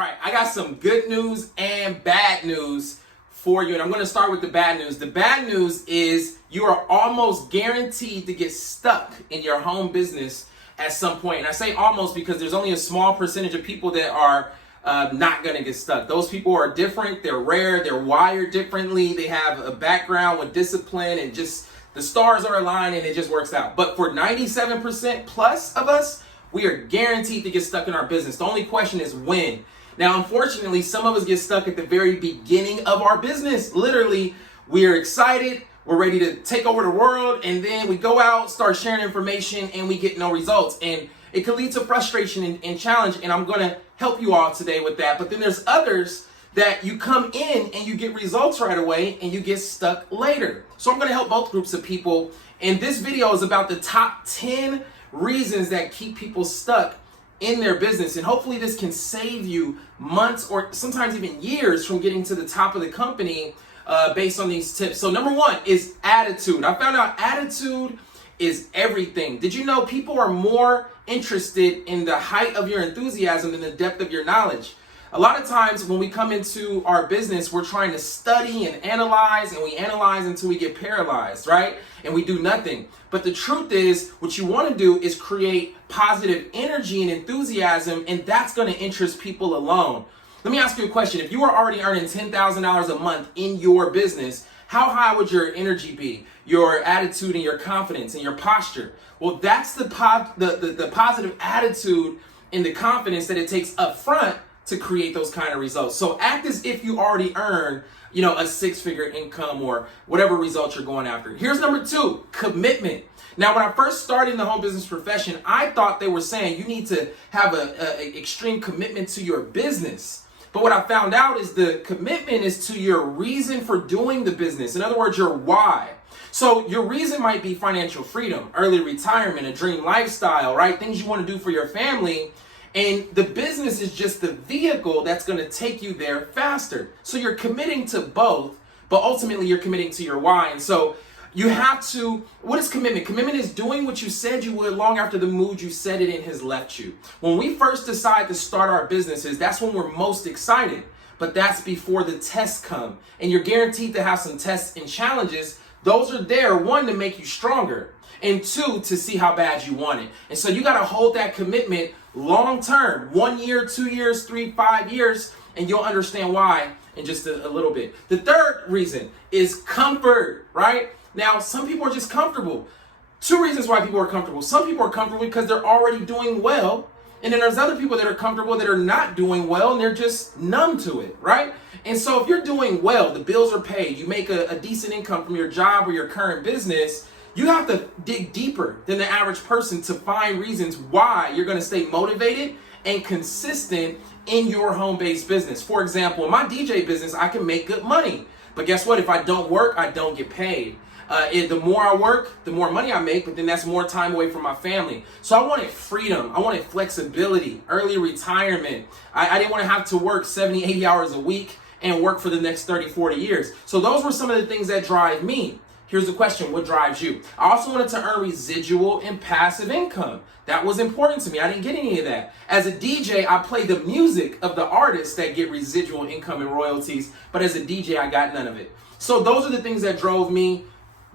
right, I got some good news and bad news for you, and I'm going to start with the bad news. The bad news is you are almost guaranteed to get stuck in your home business at some point. And I say almost because there's only a small percentage of people that are not going to get stuck. Those people are different, they're rare, they're wired differently, they have a background with discipline, and just the stars are aligned and it just works out. But for 97% plus of us, we are guaranteed to get stuck in our business. The only question is when. Now, unfortunately, some of us get stuck at the very beginning of our business. Literally, we are excited, we're ready to take over the world, and then we go out, start sharing information, and we get no results. And it can lead to frustration and challenge, and I'm going to help you all today with that. But then there's others that you come in and you get results right away and you get stuck later. So I'm going to help both groups of people. And this video is about the top 10 reasons that keep people stuck in their business. And hopefully this can save you months or sometimes even years from getting to the top of the company based on these tips. So number one is attitude. I found out attitude is everything. Did you know people are more interested in the height of your enthusiasm than the depth of your knowledge? A lot of times when we come into our business, we're trying to study and we analyze until we get paralyzed, right? And we do nothing. But the truth is, what you want to do is create positive energy and enthusiasm, and that's going to interest people alone. Let me ask you a question. If you are already earning $10,000 a month in your business, how high would your energy be, your attitude and your confidence and your posture? Well, that's the positive attitude and the confidence that it takes up front to create those kind of results. So act as if you already earn, a six-figure income or whatever results you're going after. Here's number two, commitment. Now, when I first started in the home business profession, I thought they were saying you need to have an extreme commitment to your business. But what I found out is the commitment is to your reason for doing the business. In other words, your why. So your reason might be financial freedom, early retirement, a dream lifestyle, right? Things you want to do for your family. And the business is just the vehicle that's going to take you there faster. So you're committing to both, but ultimately you're committing to your why. And so you have to, what is commitment? Commitment is doing what you said you would long after the mood you set it in has left you. When we first decide to start our businesses, that's when we're most excited. But that's before the tests come. And you're guaranteed to have some tests and challenges. Those are there, one, to make you stronger, and two, to see how bad you want it. And so you got to hold that commitment long term, 1 year, 2 years, 3, 5 years, and you'll understand why in just a little bit. The third reason is comfort, right? Now, some people are just comfortable. Two reasons why people are comfortable. Some people are comfortable because they're already doing well, and then there's other people that are comfortable that are not doing well, and they're just numb to it, right? And so if you're doing well, the bills are paid, you make a decent income from your job or your current business, you have to dig deeper than the average person to find reasons why you're going to stay motivated and consistent in your home-based business. For example, in my DJ business, I can make good money. But guess what? If I don't work, I don't get paid. The more I work, the more money I make, but then that's more time away from my family. So I wanted freedom. I wanted flexibility, early retirement. I didn't want to have to work 70, 80 hours a week and work for the next 30, 40 years. So those were some of the things that drive me. Here's the question, what drives you? I also wanted to earn residual and passive income. That was important to me. I didn't get any of that. As a DJ, I play the music of the artists that get residual income and royalties, but as a DJ, I got none of it. So those are the things that drove me.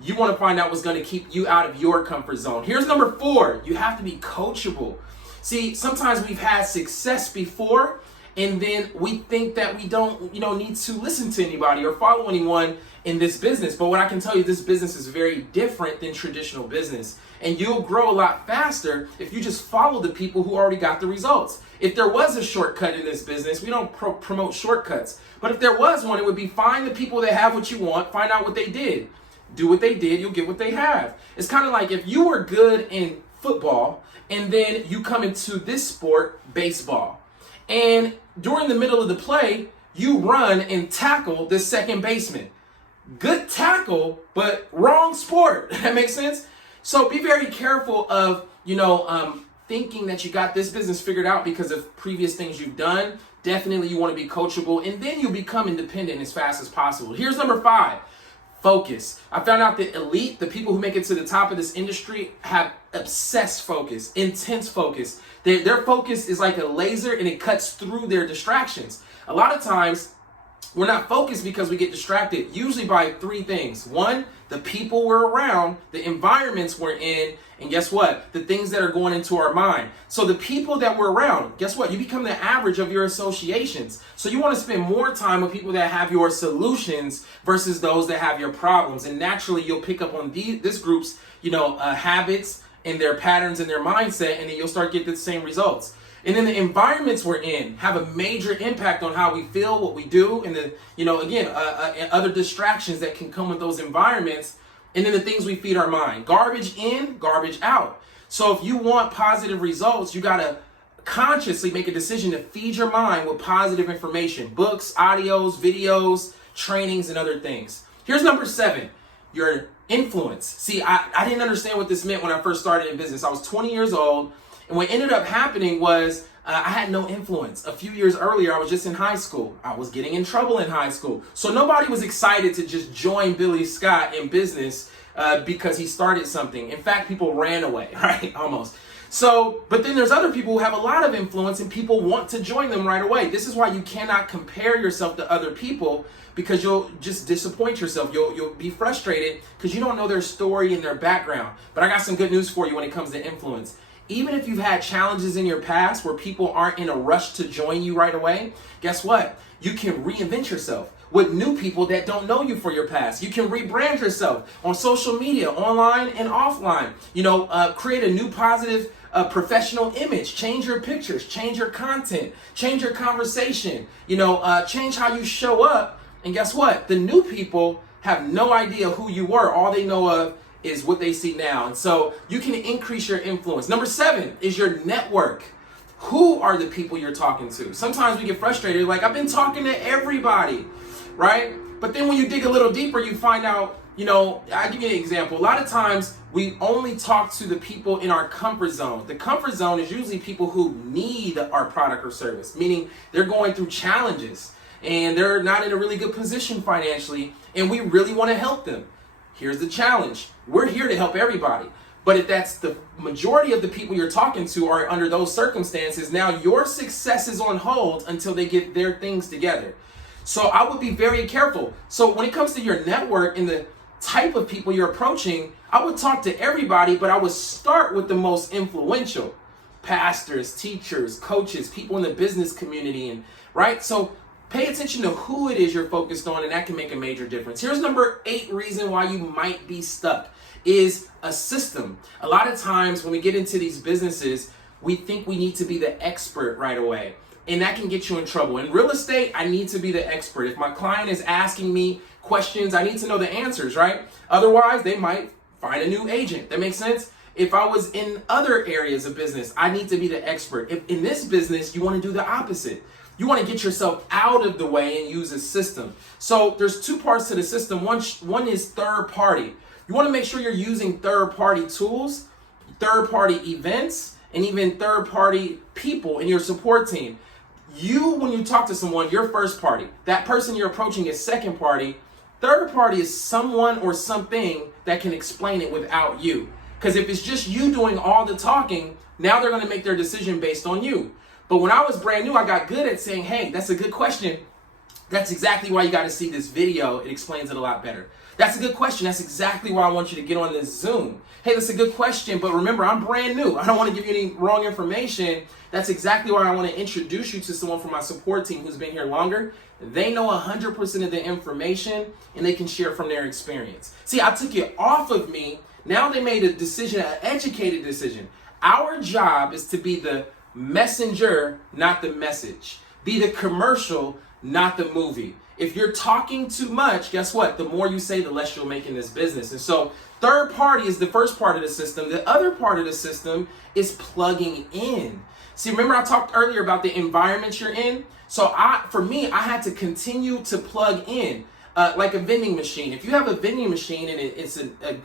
You want to find out what's going to keep you out of your comfort zone. Here's number 4, you have to be coachable. See, sometimes we've had success before, and then we think that we don't, need to listen to anybody or follow anyone in this business. But what I can tell you, this business is very different than traditional business. And you'll grow a lot faster if you just follow the people who already got the results. If there was a shortcut in this business, we don't promote shortcuts. But if there was one, it would be find the people that have what you want, find out what they did. Do what they did, you'll get what they have. It's kind of like if you were good in football and then you come into this sport, baseball. And during the middle of the play, you run and tackle the second baseman. Good tackle, but wrong sport. That makes sense? So be very careful of, thinking that you got this business figured out because of previous things you've done. Definitely you want to be coachable, and then you'll become independent as fast as possible. Here's number 5. Focus. I found out that elite, the people who make it to the top of this industry, have obsessed focus, intense focus. Their focus is like a laser and it cuts through their distractions. A lot of times, we're not focused because we get distracted, usually by three things. One, the people we're around, the environments we're in, and guess what? The things that are going into our mind. So the people that we're around, guess what? You become the average of your associations. So you want to spend more time with people that have your solutions versus those that have your problems. And naturally, you'll pick up on this group's, habits and their patterns and their mindset, and then you'll start getting the same results. And then the environments we're in have a major impact on how we feel, what we do, and other distractions that can come with those environments. And then the things we feed our mind. Garbage in, garbage out. So if you want positive results, you got to consciously make a decision to feed your mind with positive information. Books, audios, videos, trainings, and other things. Here's number 7, your influence. See, I didn't understand what this meant when I first started in business. I was 20 years old. And what ended up happening was I had no influence. A few years earlier, I was just in high school. I was getting in trouble in high school. So nobody was excited to just join Billy Scott in business because he started something. In fact, people ran away, right? Almost. So, but then there's other people who have a lot of influence and people want to join them right away. This is why you cannot compare yourself to other people, because you'll just disappoint yourself. You'll be frustrated because you don't know their story and their background. But I got some good news for you when it comes to influence. Even if you've had challenges in your past where people aren't in a rush to join you right away, guess what? You can reinvent yourself with new people that don't know you for your past. You can rebrand yourself on social media, online and offline. Create a new positive professional image. Change your pictures, change your content, change your conversation, change how you show up. And guess what? The new people have no idea who you were. All they know of is what they see now. And so you can increase your influence. Number 7 is your network. Who are the people you're talking to? Sometimes we get frustrated, like, I've been talking to everybody, right? But then when you dig a little deeper, you find out, I'll give you an example. A lot of times we only talk to the people in our comfort zone. The comfort zone is usually people who need our product or service, meaning they're going through challenges and they're not in a really good position financially, and we really want to help them. Here's the challenge. We're here to help everybody. But if that's the majority of the people you're talking to are under those circumstances, now your success is on hold until they get their things together. So I would be very careful. So when it comes to your network and the type of people you're approaching, I would talk to everybody, but I would start with the most influential. Pastors, teachers, coaches, people in the business community, and right? So pay attention to who it is you're focused on, and that can make a major difference. Here's number 8 reason why you might be stuck is a system. A lot of times when we get into these businesses, we think we need to be the expert right away, and that can get you in trouble. In real estate, I need to be the expert. If my client is asking me questions, I need to know the answers, right? Otherwise, they might find a new agent. That makes sense? If I was in other areas of business, I need to be the expert. If in this business, you want to do the opposite. You want to get yourself out of the way and use a system. So there's 2 parts to the system. One is third party. You want to make sure you're using third party tools, third party events, and even third party people in your support team. When you talk to someone, you're first party. That person you're approaching is second party. Third party is someone or something that can explain it without you. Because if it's just you doing all the talking, now they're going to make their decision based on you. But when I was brand new, I got good at saying, hey, that's a good question. That's exactly why you got to see this video. It explains it a lot better. That's a good question. That's exactly why I want you to get on this Zoom. Hey, that's a good question, but remember, I'm brand new. I don't want to give you any wrong information. That's exactly why I want to introduce you to someone from my support team who's been here longer. They know 100% of the information, and they can share from their experience. See, I took it off of me. Now they made a decision, an educated decision. Our job is to be the messenger, not the message. Be the commercial, not the movie. If you're talking too much, guess what? The more you say, the less you'll make in this business. And so third party is the first part of the system. The other part of the system is plugging in. See, remember I talked earlier about the environment you're in? So for me, I had to continue to plug in like a vending machine. If you have a vending machine and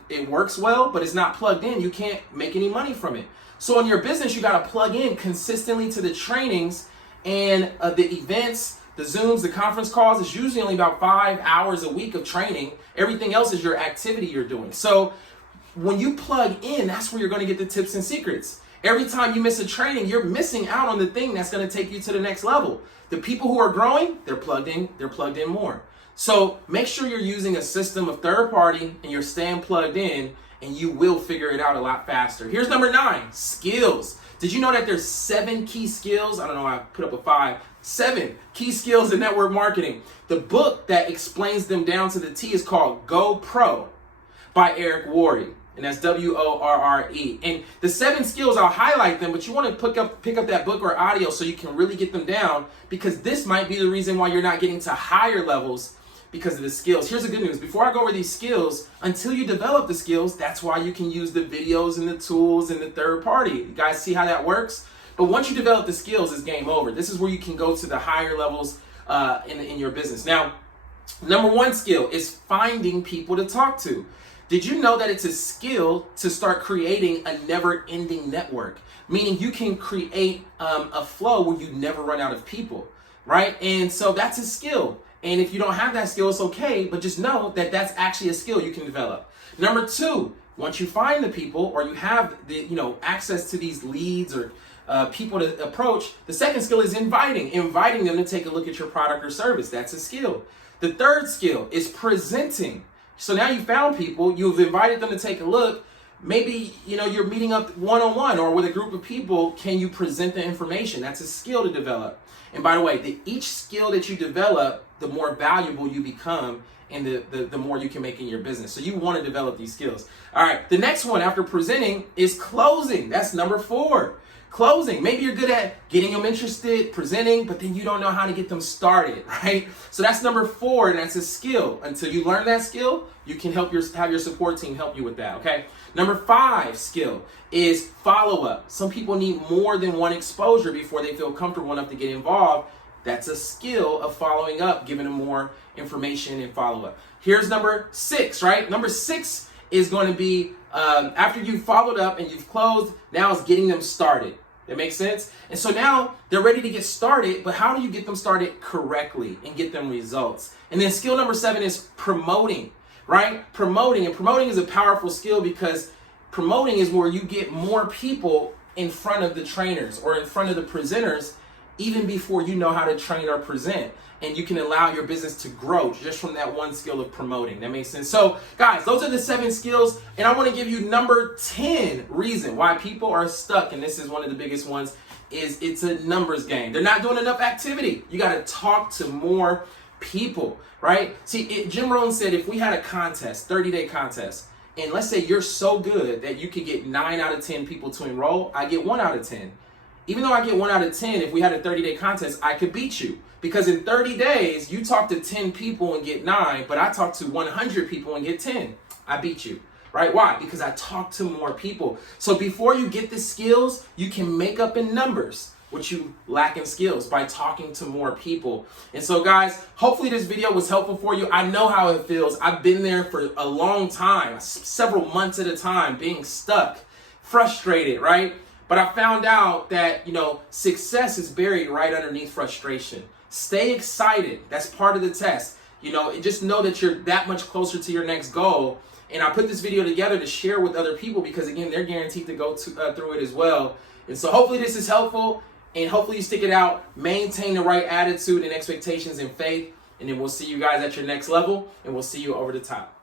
it works well, but it's not plugged in, you can't make any money from it. So in your business, you got to plug in consistently to the trainings and the events, the Zooms, the conference calls, is usually only about 5 hours a week of training. Everything else is your activity you're doing. So when you plug in, that's where you're going to get the tips and secrets. Every time you miss a training, you're missing out on the thing that's going to take you to the next level. The people who are growing, they're plugged in more. So make sure you're using a system of third party and you're staying plugged in, and you will figure it out a lot faster. Here's number 9, skills. Did you know that there's 7 key skills? I don't know, I put up a 5. 7 key skills in network marketing. The book that explains them down to the T is called Go Pro by Eric Worre. And that's Worre. And the 7 skills, I'll highlight them, but you want to pick up that book or audio so you can really get them down, because this might be the reason why you're not getting to higher levels, because of the skills. Here's the good news. Before I go over these skills, until you develop the skills, that's why you can use the videos and the tools and the third party. You guys see how that works? But once you develop the skills, it's game over. This is where you can go to the higher levels in your business. Now, number 1 skill is finding people to talk to. Did you know that it's a skill to start creating a never-ending network? Meaning you can create a flow where you never run out of people, right? And so that's a skill. And if you don't have that skill, it's okay, but just know that that's actually a skill you can develop. Number 2, once you find the people, or you have the access to these leads or people to approach, the second skill is inviting them to take a look at your product or service. That's a skill. The third skill is presenting. So now you found people, you've invited them to take a look. Maybe, you're meeting up one-on-one or with a group of people. Can you present the information? That's a skill to develop. And by the way, each skill that you develop, the more valuable you become, and the more you can make in your business. So you want to develop these skills. All right, the next one after presenting is closing. That's number 4. Closing. Maybe you're good at getting them interested, presenting, but then you don't know how to get them started, right? So that's number 4, and that's a skill. Until you learn that skill, you can have your support team help you with that, okay? Number 5 skill is follow-up. Some people need more than one exposure before they feel comfortable enough to get involved. That's a skill of following up, giving them more information and follow-up. Here's number 6, right? Number 6 is going to be after you've followed up and you've closed, now it's getting them started. That makes sense? And so now they're ready to get started, but how do you get them started correctly and get them results? And then skill number 7 is promoting, right? Promoting is a powerful skill, because promoting is where you get more people in front of the trainers or in front of the presenters even before you know how to train or present. And you can allow your business to grow just from that one skill of promoting. That makes sense. So guys, those are the 7 skills. And I want to give you number 10 reason why people are stuck. And this is one of the biggest ones, is it's a numbers game. They're not doing enough activity. You got to talk to more people, right? See, Jim Rohn said if we had a contest, 30-day contest, and let's say you're so good that you could get 9 out of 10 people to enroll, I get 1 out of 10. Even though I get 1 out of 10, if we had a 30-day contest, I could beat you. Because in 30 days, you talk to 10 people and get 9, but I talk to 100 people and get 10. I beat you, right? Why? Because I talk to more people. So before you get the skills, you can make up in numbers what you lack in skills by talking to more people. And so guys, hopefully this video was helpful for you. I know how it feels. I've been there for a long time, several months at a time, being stuck, frustrated, right? But I found out that, success is buried right underneath frustration. Stay excited. That's part of the test. Just know that you're that much closer to your next goal. And I put this video together to share with other people because, again, they're guaranteed to go through it as well. And so hopefully this is helpful, and hopefully you stick it out. Maintain the right attitude and expectations and faith. And then we'll see you guys at your next level, and we'll see you over the top.